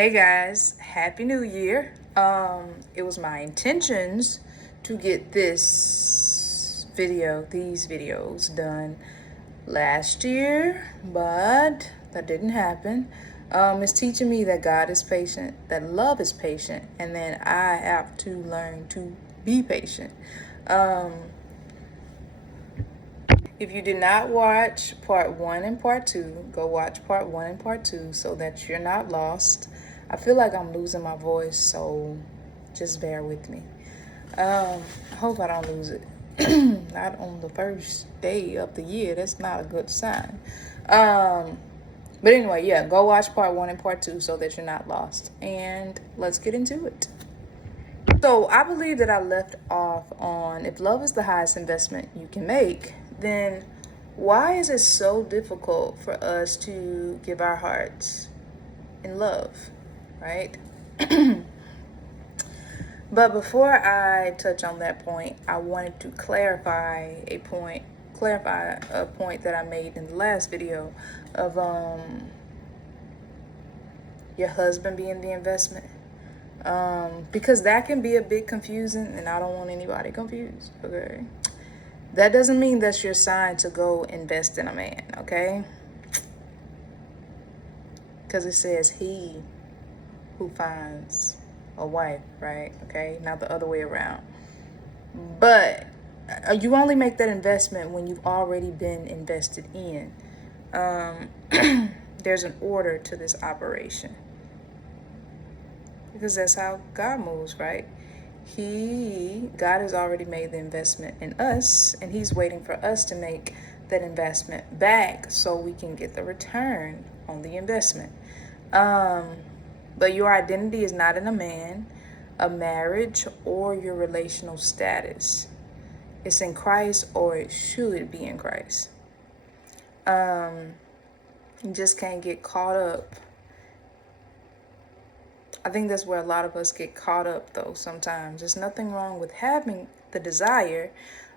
Hey guys, Happy New Year. It was my intentions to get these videos done last year, but that didn't happen. It's teaching me that God is patient, that love is patient, and then I have to learn to be patient. Um, If you did not watch part one and part two, go watch part one and part two so that you're not lost. I feel like I'm losing my voice, so just bear with me. I hope I don't lose it. Not on the first day of the year. That's not a good sign. But anyway, yeah, go watch part one and part two so that you're not lost. And let's get into it. So I believe that I left off on if love is the highest investment you can make, then why is it so difficult for us to give our hearts in love, right? But before I touch on that point, I wanted to clarify a point that I made in the last video of your husband being the investment. Because that can be a bit confusing, and I don't want anybody confused, okay? That doesn't mean that's your sign to go invest in a man, okay? Because it says he who finds a wife, right? Okay, not the other way around. But you only make that investment when you've already been invested in. There's an order to this operation. Because that's how God moves, right? God has already made the investment in us, and he's waiting for us to make that investment back so we can get the return on the investment. But your identity is not in a man, a marriage, or your relational status. It's in Christ, or it should be in Christ. You just can't get caught up. I think that's where a lot of us get caught up, though, sometimes. There's nothing wrong with having the desire,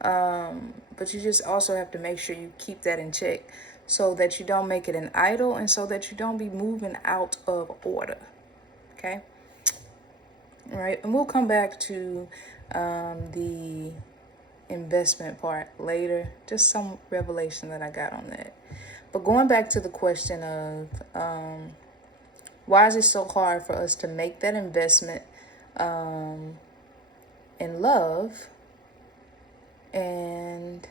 but you just also have to make sure you keep that in check so that you don't make it an idol and so that you don't be moving out of order, okay? All right, and we'll come back to the investment part later, just some revelation that I got on that. But going back to the question of why is it so hard for us to make that investment in love? And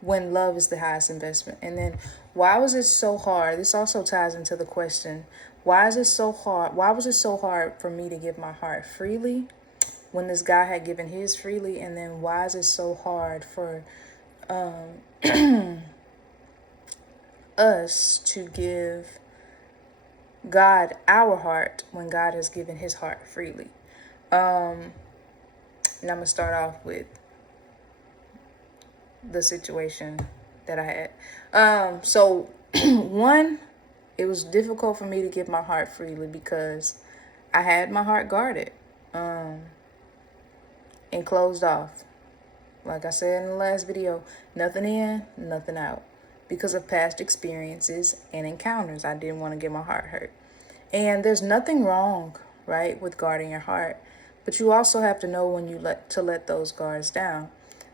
when love is the highest investment. And then why was it so hard? This also ties into the question, why is it so hard? Why was it so hard for me to give my heart freely when this guy had given his freely? And then why is it so hard for us to give God our heart when God has given his heart freely? And I'm going to start off with the situation that I had. So one, it was difficult for me to give my heart freely because I had my heart guarded and closed off. Like I said in the last video, nothing in, nothing out. Because of past experiences and encounters, I didn't want to get my heart hurt. And there's nothing wrong, right, with guarding your heart. But you also have to know when to let those guards down.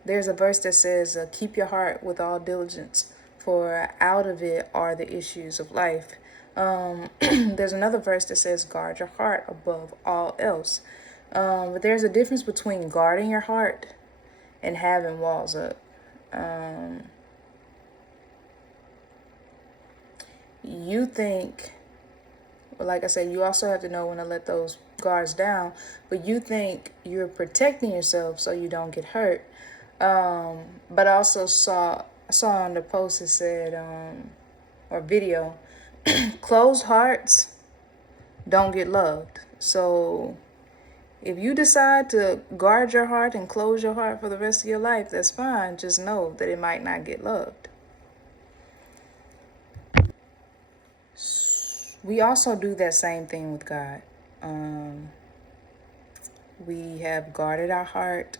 There's a verse that says, keep your heart with all diligence, for out of it are the issues of life. There's another verse that says, guard your heart above all else. But there's a difference between guarding your heart and having walls up. You think, like I said, you also have to know when to let those guards down, but you think you're protecting yourself so you don't get hurt. But I also saw on the post it said, or video, closed hearts don't get loved. So if you decide to guard your heart and close your heart for the rest of your life, that's fine. Just know that it might not get loved. We also do that same thing with God. We have guarded our heart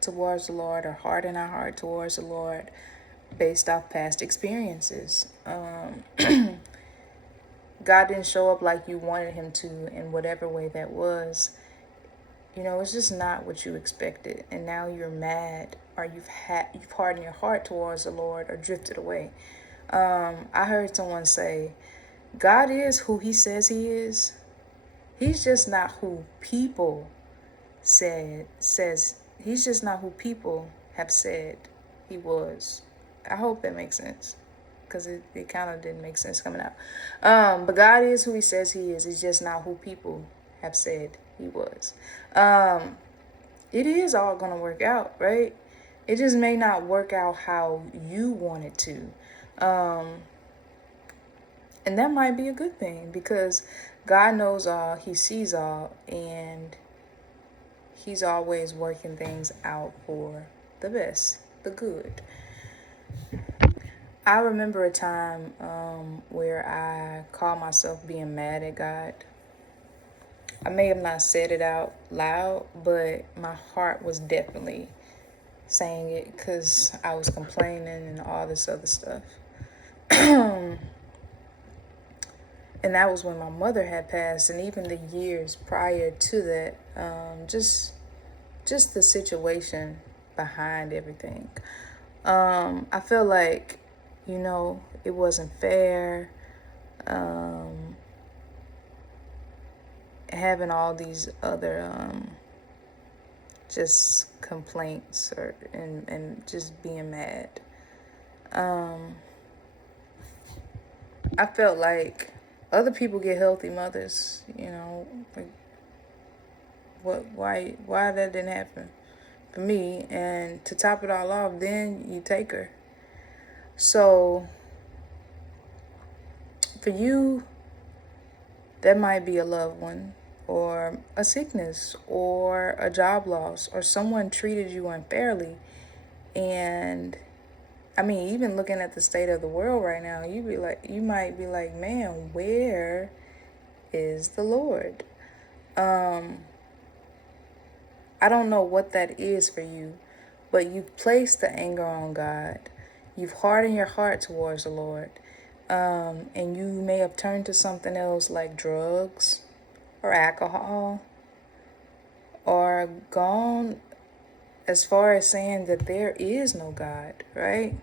towards the Lord, or hardened our heart towards the Lord based off past experiences. God didn't show up like you wanted him to in whatever way that was. It's just not what you expected, and now you're mad, or you've hardened your heart towards the Lord or drifted away. I heard someone say, God is who he says he is. He's just not who people says. He's just not who people have said he was. I hope that makes sense, because it kind of didn't make sense coming out. But God is who he says he is. He's just not who people have said he was. It is all going to work out, right? It just may not work out how you want it to. And that might be a good thing, because God knows all, he sees all, and he's always working things out for the best, the good. I remember a time where I called myself being mad at God. I may have not said it out loud, but my heart was definitely saying it, because I was complaining and all this other stuff. And that was when my mother had passed, and even the years prior to that, just the situation behind everything. I feel like, it wasn't fair. Having all these other just complaints and just being mad. I felt like other people get healthy mothers, like why that didn't happen for me. And to top it all off, then you take her. So for you, that might be a loved one, or a sickness, or a job loss, or someone treated you unfairly. And I mean, even looking at the state of the world right now, you might be like, man, where is the Lord? I don't know what that is for you, but you've placed the anger on God. You've hardened your heart towards the Lord. And you may have turned to something else like drugs or alcohol, or gone as far as saying that there is no God, right?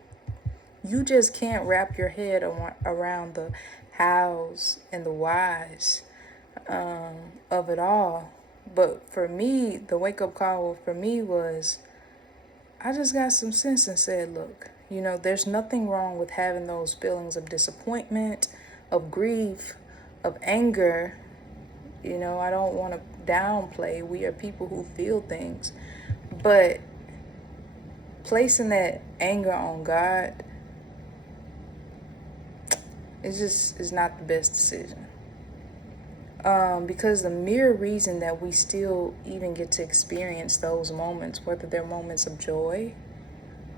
You just can't wrap your head around the hows and the whys of it all. But for me, the wake-up call for me was, I just got some sense and said, look, there's nothing wrong with having those feelings of disappointment, of grief, of anger. I don't want to downplay. We are people who feel things. But placing that anger on God is not the best decision. Because the mere reason that we still even get to experience those moments, whether they're moments of joy,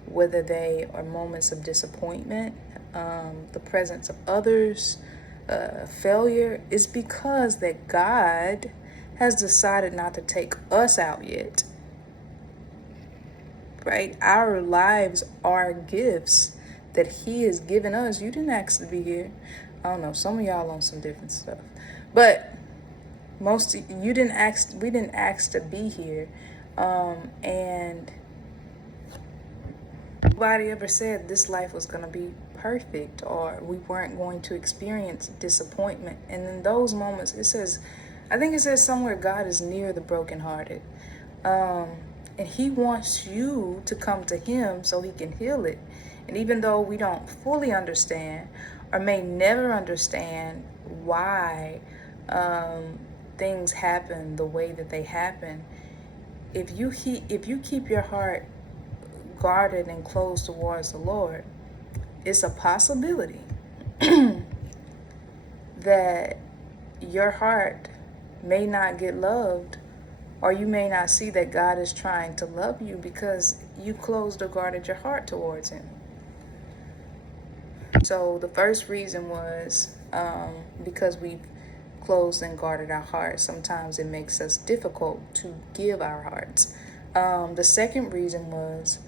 whether they are moments of disappointment, the presence of others, failure, is because that God has decided not to take us out yet. Right? Our lives are gifts that he has given us. You didn't ask to be here. I don't know, some of y'all on some different stuff. But we didn't ask to be here. And nobody ever said this life was going to be perfect, or we weren't going to experience disappointment. And in those moments, I think it says somewhere, God is near the brokenhearted. And he wants you to come to him so he can heal it. And even though we don't fully understand, or may never understand why things happen the way that they happen, if you keep your heart guarded and closed towards the Lord, it's a possibility that your heart may not get loved, or you may not see that God is trying to love you because you closed or guarded your heart towards him. So the first reason was because we've closed and guarded our hearts. Sometimes it makes us difficult to give our hearts. The second reason was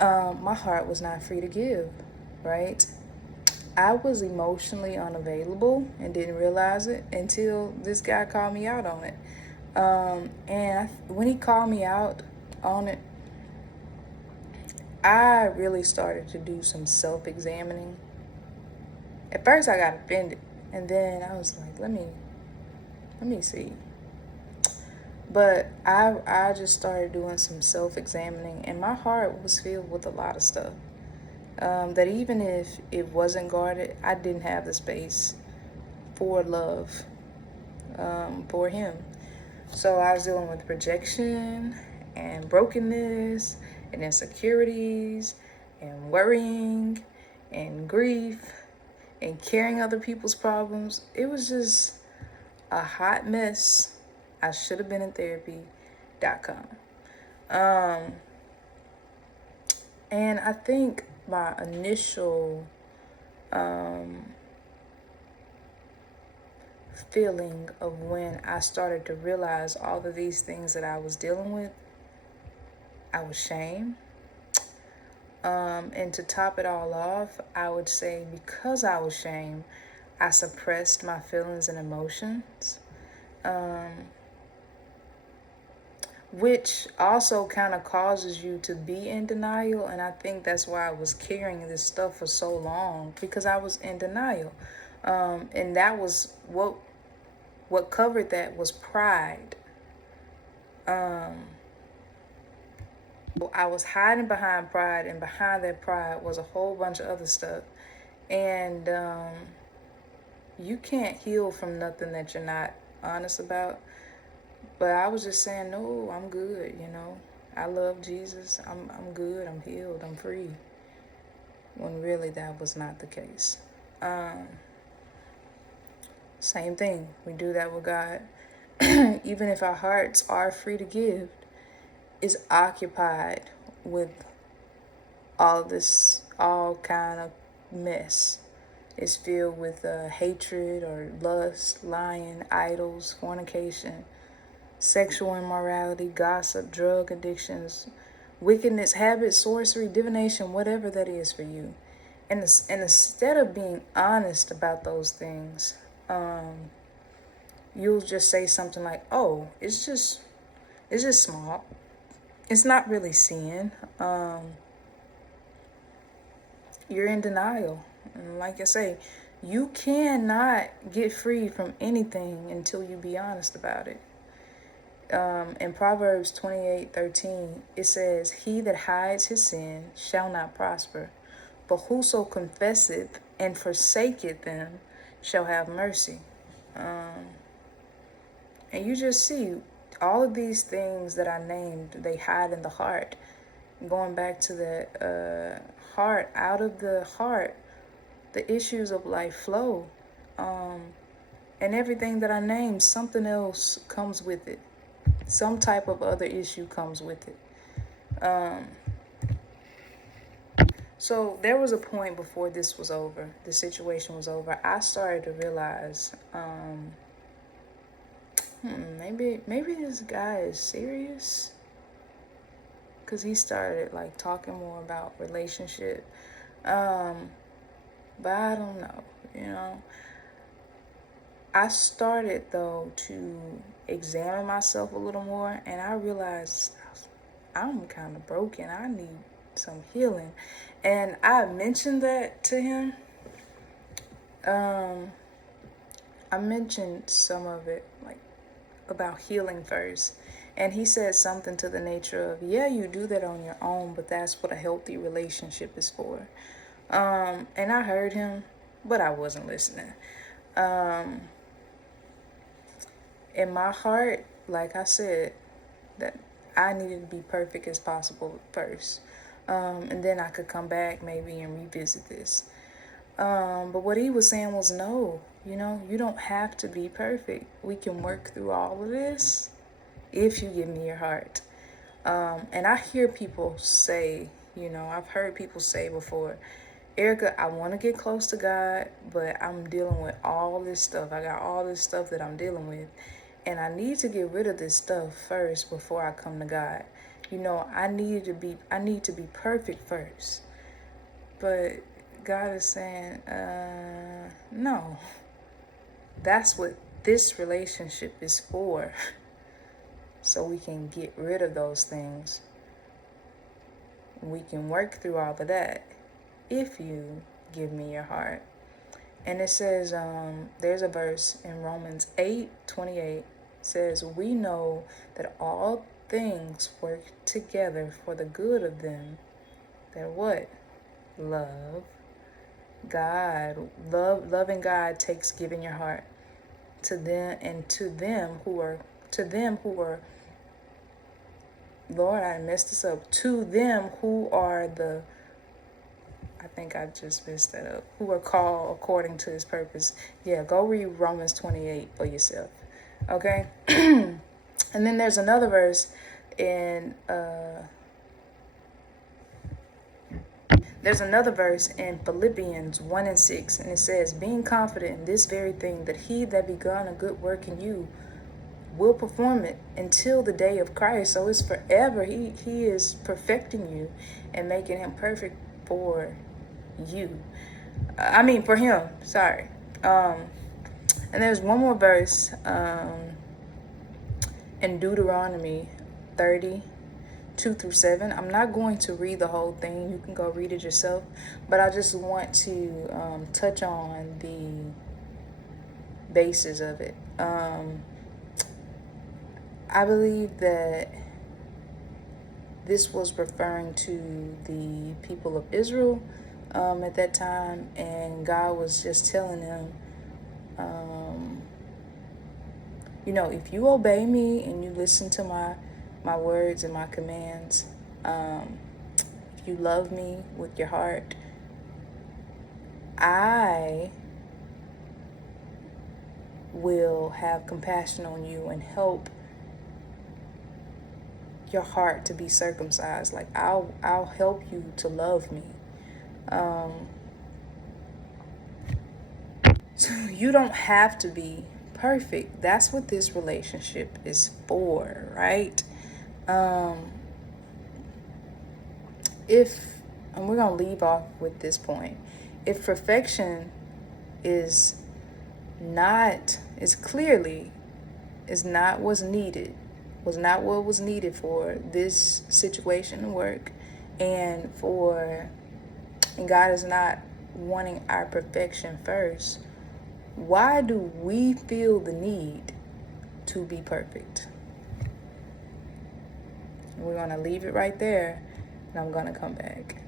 my heart was not free to give, right? I was emotionally unavailable and didn't realize it until this guy called me out on it. When he called me out on it, I really started to do some self-examining. At first, I got offended, and then I was like, let me see. But I just started doing some self-examining, and my heart was filled with a lot of stuff. That even if it wasn't guarded, I didn't have the space for love, for him. So I was dealing with rejection and brokenness and insecurities and worrying and grief and carrying other people's problems. It was just a hot mess. I should have been in therapy.com. And I think my initial feeling of when I started to realize all of these things that I was dealing with, I was shame. And to top it all off, I would say because I was shame, I suppressed my feelings and emotions, which also kind of causes you to be in denial. And I think that's why I was carrying this stuff for so long, because I was in denial. And that was what covered that was pride. I was hiding behind pride, and behind that pride was a whole bunch of other stuff. And you can't heal from nothing that you're not honest about. But I was just saying, no, I'm good, I love Jesus. I'm good, I'm healed, I'm free. When really that was not the case. Same thing. We do that with God. Even if our hearts are free to give, is occupied with all kind of mess. It's filled with hatred or lust, lying, idols, fornication, sexual immorality, gossip, drug addictions, wickedness, habit, sorcery, divination, whatever that is for you. And instead of being honest about those things, you'll just say something like, "Oh, it's just small. It's not really sin." You're in denial. And like I say, you cannot get free from anything until you be honest about it. In Proverbs 28:13, it says, "He that hides his sin shall not prosper, but whoso confesseth and forsaketh them shall have mercy." And you just see all of these things that I named, they hide in the heart. Going back to the heart, out of the heart, the issues of life flow. And everything that I named, something else comes with it. Some type of other issue comes with it. So there was a point before this was over, the situation was over, I started to realize, maybe this guy is serious. Because he started like talking more about relationship. But I don't know, I started though to examine myself a little more, and I realized I'm kind of broken. I need some healing. And I mentioned that to him. I mentioned some of it, like about healing first. And he said something to the nature of, yeah, you do that on your own, but that's what a healthy relationship is for. And I heard him, but I wasn't listening. In my heart, like I said, that I needed to be perfect as possible first. And then I could come back maybe and revisit this. But what he was saying was, no, you don't have to be perfect. We can work through all of this if you give me your heart. And I hear people say, I've heard people say before, "Erica, I want to get close to God, but I'm dealing with all this stuff. I got all this stuff that I'm dealing with. And I need to get rid of this stuff first before I come to God. I need to be perfect first." But God is saying, no. That's what this relationship is for. So we can get rid of those things. We can work through all of that if you give me your heart. And it says, there's a verse in Romans 8:28 says, we know that all things work together for the good of them that what? Love God. Loving God takes giving your heart to them, and to them who are Lord, I messed this up. To them who are I think I just messed that up. Who are called according to his purpose. Yeah, go read Romans 28 for yourself. Okay? And then there's another verse in Philippians 1:6, and it says, being confident in this very thing, that he that begun a good work in you will perform it until the day of Christ. So it's forever. He is perfecting you and making him perfect for you. For him. Sorry. And there's one more verse in Deuteronomy 30:2-7. I'm not going to read the whole thing. You can go read it yourself. But I just want to touch on the basis of it. I believe that this was referring to the people of Israel at that time, and God was just telling them, if you obey me and you listen to my words and my commands, if you love me with your heart, I will have compassion on you and help your heart to be circumcised. Like I'll help you to love me. So you don't have to be perfect. That's what this relationship is for, right? And we're gonna leave off with this point. If perfection is clearly not what was needed for this situation to work, and God is not wanting our perfection first, why do we feel the need to be perfect? We're going to leave it right there, and I'm going to come back.